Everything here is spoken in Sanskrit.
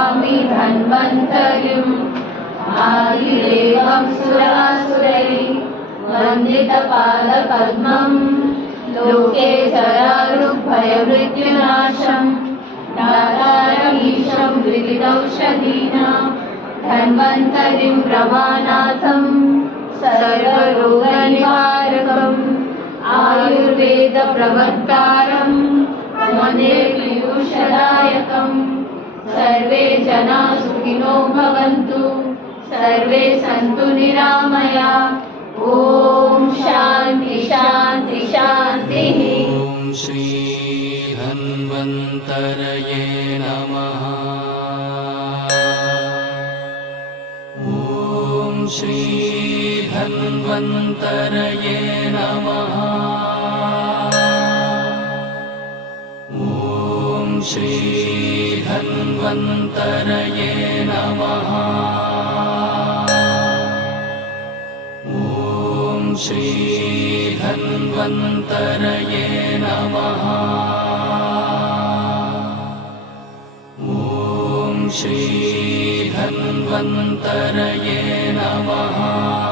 नमामि धन्वन्तरिम् आदिदेवं सुरासुरैः वन्दितपादपद्मं लोके जरारुग्भयमृत्युनाशं दातारमीशं विविधौषधीनां धन्वन्तरिं रमानाथं सर्वरोगनिवारकम् आयुर्वेदप्रवर्तारं वन्दे पीयूषदायकम्। सर्वे जना सुखिनो भवन्तु, सर्वे सन्तु निरामया। ओम शांति शांति शांतिः। ओम श्री धन्वन्तरये नमः। ओम श्री धन्वन्तरये नमः। ओम श्री धन्वन्तरये नमः। ओम श्री धन्वन्तरये नमः। ओम श्री धन्वन्तरये नमः।